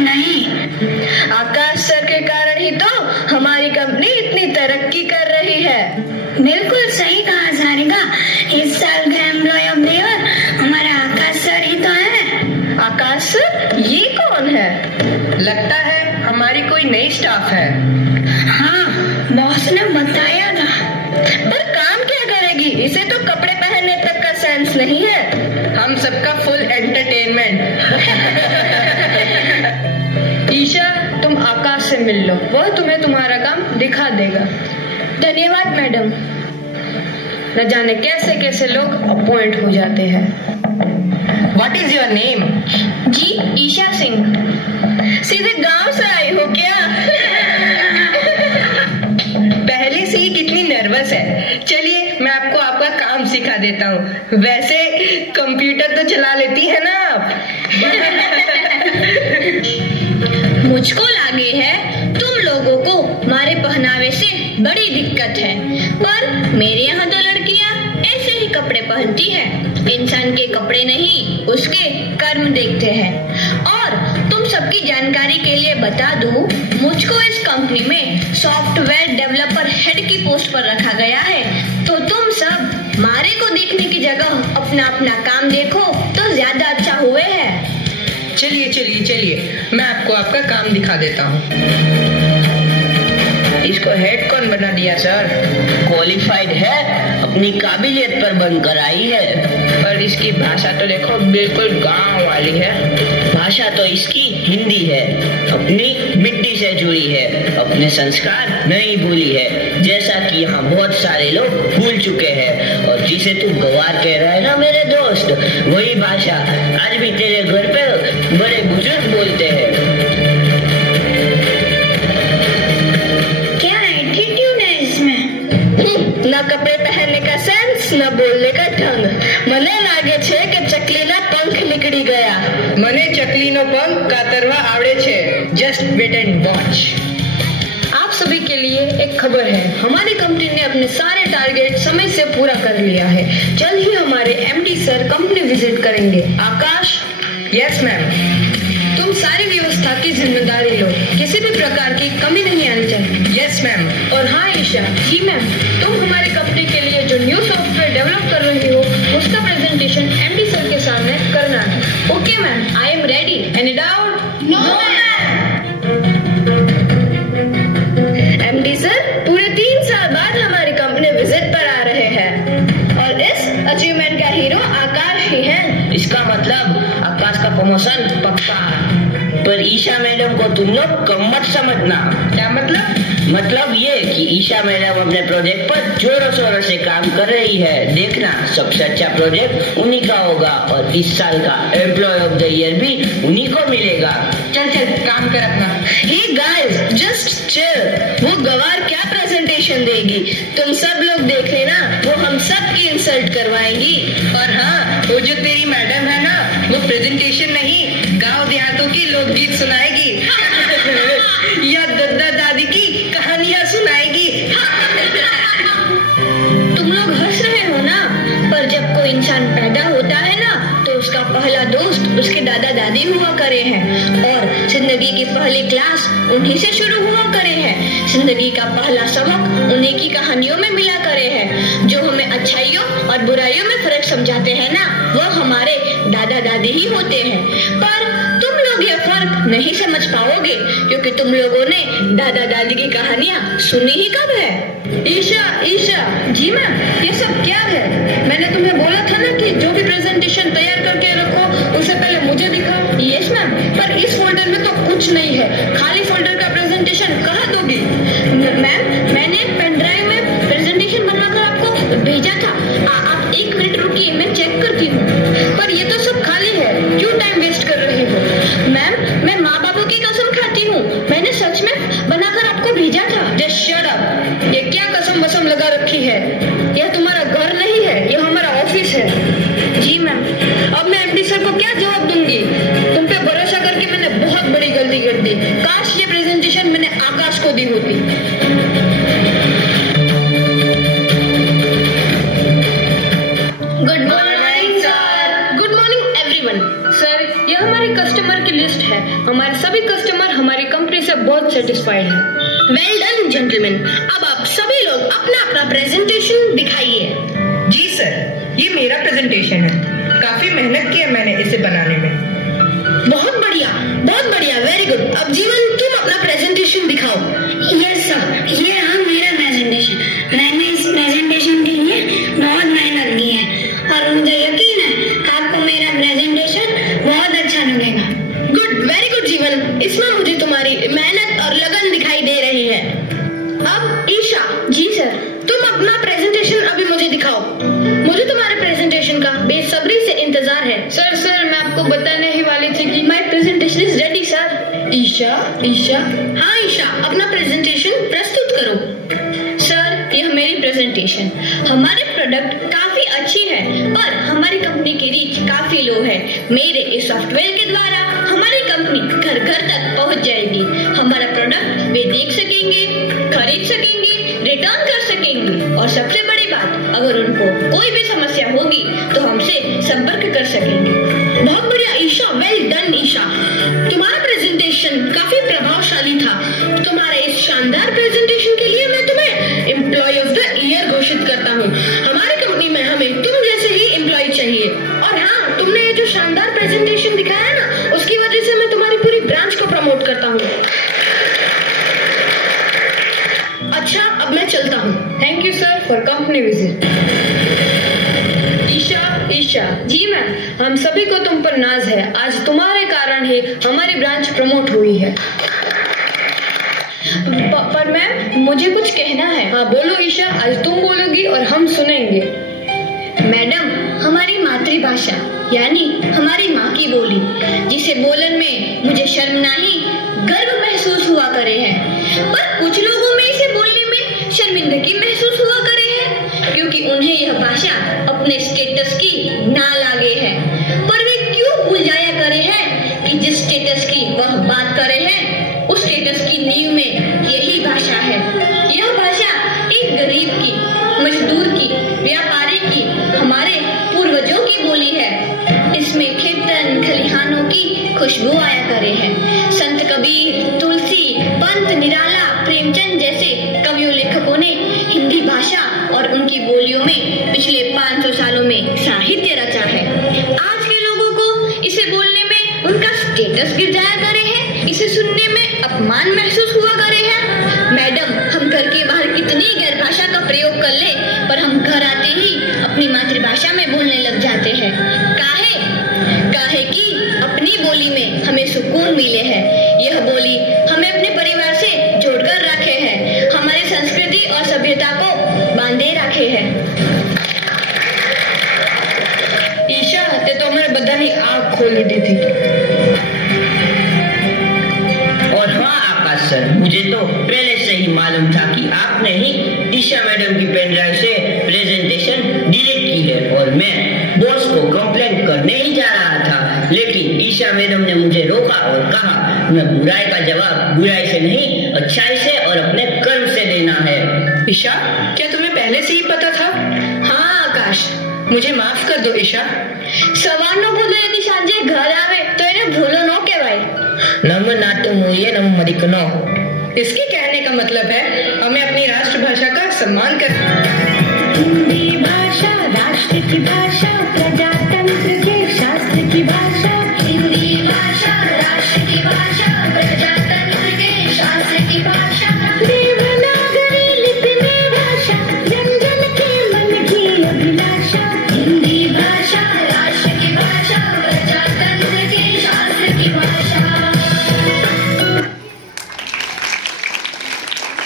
नहीं। आकाश सर के कारण ही तो हमारी कंपनी इतनी तरक्की कर रही है। बिल्कुल सही कहा सारिका, इस साल का एम्प्लॉय ऑफ द ईयर हमारा आकाश सर ही तो है। आकाश सर, ये कौन है? लगता है हमारी कोई नई स्टाफ है। हाँ, बॉस ने बताया था। पर काम क्या करेगी? इसे तो कपड़े पहनने तक का सेंस नहीं है। हम सबका फुल एंटरटेनमेंट। ईशा, तुम आकाश से मिल लो, वह तुम्हें तुम्हारा काम दिखा देगा। धन्यवाद मैडम। न जाने कैसे कैसे लोग अपॉइंट हो जाते हैं। What is your name? जी, ईशा सिंह। सीधे गांव से आई हो क्या? पहले से ही कितनी नर्वस है। चलिए मैं आपको आपका काम सिखा देता हूँ। वैसे कंप्यूटर तो चला लेती है ना आप? मुझको लगे है तुम लोगों को हमारे पहनावे से बड़ी दिक्कत है, पर मेरे यहाँ तो लड़कियाँ ऐसे ही कपड़े पहनती है। इंसान के कपड़े नहीं, उसके कर्म देखते हैं। और तुम सबकी जानकारी के लिए बता दूं, मुझको इस कंपनी में सॉफ्टवेयर डेवलपर हेड की पोस्ट पर रखा गया है। तो तुम सब मारे को देखने की जगह अपना अपना काम देखो तो ज्यादा अच्छा हुए है। चलिए चलिए चलिए, मैं आपको आपका काम दिखा देता हूँ। इसको हेड कौन बना दिया सर? क्वालिफाइड है, अपनी काबिलियत पर बनकर आई है। पर इसकी भाषा तो देखो, बिल्कुल गांव वाली है। भाषा तो इसकी हिंदी है, अपनी मिट्टी से जुड़ी है, अपने संस्कार नहीं भूली है, जैसा कि यहाँ बहुत सारे लोग भूल चुके हैं। और जिसे तू गवार कह रहा है ना मेरे दोस्त, वही भाषा आज भी तेरे घर पे बड़े बुजुर्ग बोलते हैं। न कपड़े पहनने का सेंस, न बोलने का ढंग। मने लागे छे कि चकलीना पंख निकली गया। मने चकलीनो पंख कातरवा आवड़े छे। Just wait and watch. आप सभी के लिए एक खबर है, हमारी कंपनी ने अपने सारे टारगेट समय से पूरा कर लिया है। जल्द ही हमारे एमडी सर कंपनी विजिट करेंगे। आकाश? Yes ma'am. तुम सारी व्यवस्था की जिम्मेदारी लो, किसी भी प्रकार की कमी नहीं आनी चाहिए। Yes ma'am. और हाँ ईशा। जी मैम। तुम हमारी कंपनी के लिए जो न्यू सॉफ्टवेयर डेवलप कर रही हो, उसका प्रेजेंटेशन एमडी सर के सामने करना है। Okay ma'am, I am ready. Any doubt? No ma'am. MD sir पूरे 3 साल बाद हमारी कंपनी विजिट पर आ रहे हैं और इस अचीवमेंट का हीरो आकाश ही है। इसका मतलब आकाश का प्रमोशन पक्का। पर ईशा मैडम को तुम लोग कम मत समझना। क्या मतलब? मतलब ये कि ईशा मैडम अपने प्रोजेक्ट पर जोरों शोरों से काम कर रही है। देखना, सबसे अच्छा प्रोजेक्ट उन्हीं का होगा और इस साल का एम्प्लॉय ऑफ द ईयर भी उन्हीं को मिलेगा। चल चल काम कर अपना। Hey guys, just chill. वो गवार क्या प्रेजेंटेशन देगी, तुम सब लोग देख लेना। वो हम सब की इंसल्ट करवाएंगी। और हाँ, वो जो तेरी मैडम है ना, वो प्रेजेंटेशन नहीं, गांव देहातों की लोकगीत सुनाएगी या दादा दादी की कहानियां सुनाएगी। तुम लोग हंस रहे हो ना, पर जब कोई इंसान पैदा होता है ना, तो उसका पहला दोस्त उसके दादा दादी हुआ करे हैं और जिंदगी की पहली क्लास उन्हीं से शुरू हुआ करे हैं। जिंदगी का पहला सबक उन्हीं की कहानियों में मिला करे हैं। जो हमें अच्छाइयों और बुराइयों में फर्क समझाते हैं ना, वो हमारे दादा दादी ही होते हैं। पर तुम लोग ये फर्क नहीं समझ पाओगे क्योंकि तुम लोगों ने दादा दादी की कहानियाँ सुनी ही कब है। ईशा, ईशा। जी मैम। ये सब क्या है? मैंने तुम्हें बोला था ना कि जो भी प्रेजेंटेशन तैयार करके रखो उसे पहले मुझे दिखाओ। यस मैम, पर इस फोल्डर में तो कुछ नहीं है। खाली फोल्डर का प्रेजेंटेशन कहाँ दोगी? मैम, मैंने पेन ड्राइव में प्रेजेंटेशन बनाकर आपको भेजा था। आप 1 मिनट रुकिए, मैं चेक करती हूँ। पर ये तो सब खाली है, क्यों टाइम वेस्ट कर रही हो? मैम, मैं माँ बाबू की कसम खाती हूँ, मैंने सच में बनाकर आपको भेजा था। Just shut up. ये क्या कसम वसम लगा रखी है? यह तुम्हारा घर नहीं है, यह हमारा ऑफिस है। जी मैम। अब मैं एमडी सर को क्या जवाब दूंगी? तुम पे भरोसा करके मैंने बहुत बड़ी गलती कर दी। काश ये प्रेजेंटेशन मैंने आकाश को दी होती। Good morning sir. Good morning everyone. Sir, यह हमारे कस्टमर की लिस्ट है। हम हमारे सभी कस्टमर हमारी कंपनी से बहुत सेटिस्फाइड हैं। Well done gentleman. अब आप सभी लोग अपना अपना प्रेजेंटेशन दिखाइए। जी सर, ये मेरा प्रेजेंटेशन है। काफी मेहनत की है मैंने इसे बनाने में। बहुत बढ़िया, वेरी गुड। अब जीवन तुम अपना प्रेजेंटेशन दिखाओ। यस सर, ये रहा मेरा प्रेजेंटेशन। मैंने इस प्रेजेंटेशन के लिए बहुत मेहनत की है और मुझे यकीन है आपको मेरा प्रेजेंटेशन बहुत अच्छा लगेगा। गुड, वेरी गुड जीवन। इसमें मुझे तुम्हारी मेहनत और लगन दिखाई दे रही है। अब ईशा। जी सर। तुम अपना प्रेजेंटेशन अभी मुझे दिखाओ। मुझे तुम्हारे प्रेजेंटेशन का बेसब्री से इंतजार है। सर मैं आपको बताने ही वाली थी कि my presentation is ready sir. Isha. हाँ ईशा, अपना प्रेजेंटेशन प्रस्तुत करो। सर, यह मेरी प्रेजेंटेशन। हमारे प्रोडक्ट काफी अच्छी है पर हमारी कंपनी की रीच काफी लो है। मेरे इस सॉफ्टवेयर के द्वारा हमारी कंपनी घर घर तक पहुंच जाएगी। हमारा प्रोडक्ट वे देख सकेंगे, खरीद सकेंगे, रिटर्न कर सकेंगे और सबसे बड़ी बात, अगर उनको कोई भी समस्या होगी तो हमसे संपर्क कर सकेंगे। बहुत बढ़िया ईशा, वेल डन ईशा। तुम्हारा प्रेजेंटेशन काफी प्रभावशाली था। तुम्हारे इस शानदार प्रेजेंटेशन के लिए मैं तुम्हें एम्प्लॉय ऑफ द ईयर घोषित करता हूँ। हमारी कंपनी में हमें तुम जैसे ही एम्प्लॉय चाहिए। और हाँ, तुमने ये जो शानदार प्रेजेंटेशन दिखाया ना, उसकी वजह से मैं तुम्हारी पूरी ब्रांच को प्रमोट करता हूँ। अच्छा, अब मैं चलता हूँ। Thank you sir for company visit. Isha. जी मैम, हम सभी को तुम पर नाज है। आज तुम्हारे कारण ही हमारी ब्रांच प्रमोट हुई है। पर मैम, मुझे कुछ कहना है। हाँ बोलो ईशा, आज तुम बोलोगी और हम सुनेंगे। मैडम, हमारी मातृभाषा यानी हमारी माँ की बोली, जिसे बोलन में मुझे शर्म नहीं गर्व महसूस हुआ करे है, पर कुछ लोगों में इसे बोलने में शर्मिंदगी महसूस हुआ करे है, क्योंकि उन्हें यह भाषा अपने स्टेटस की ना लागे है। पर वे क्यों भूल जाया करे हैं कि जिस स्टेटस की वह बात करे हैं, उस स्टेटस की नींव में यही भाषा है। यह भाषा एक गरीब की, मजदूर की, व्यापारी की, हमारे पूर्वजों की बोली है। इसमें खेतन खलिहानों की खुशबू आया करे है। संत कबीर, तुलसी, पंत निराला, प्रेमचंद जैसे कवियों लेखकों ने हिंदी भाषा और उनकी बोलियों में पिछले 500 सालों में साहित्य रचा है। आज के लोगों को इसे बोलने में उनका स्टेटस गिर जाया करे है, इसे सुनने में अपमान महसूस हुआ करे है। मैडम, हम घर के बाहर कितनी गैर भाषा का प्रयोग कर ले, पर हम घर आते ही अपनी मातृभाषा में बोलने लग जाते हैं। काहे कि अपनी बोली में हमें सुकून मिले है। यह बोली हमें अपने परिवार से जोड़कर रखे है, हमारी संस्कृति और सभ्यता को बांधे रखे है। ईशा, ते तो हमारे बधानी आँख खोली दी थी। और हाँ आकाश सर, मुझे तो पहले से ही मालूम था कि आपने ही ईशा मैडम की पेन ड्राइव से प्रेजेंटेशन डिलीट की है और मैं बॉस को कंप्लेंट करने ही जा रहा था, लेकिन ईशा मैडम ने मुझे रोका और कहा मैं बुराई का जवाब बुराई से नहीं, अच्छाई से और अपने कर्म से देना है। ईशा, क्या तुम्हें पहले से ही पता था? हाँ आकाश, मुझे माफ कर दो ईशा। સવારનો ભૂલો यदि सांजे घर आवे तो એને ભૂલો न કહેવાય। नम नाटु मुये नम मरिकनो। इसके कहने का मतलब है हमें अपनी राष्ट्रभाषा का सम्मान करना। हिंदी भाषा राष्ट्र की भाषा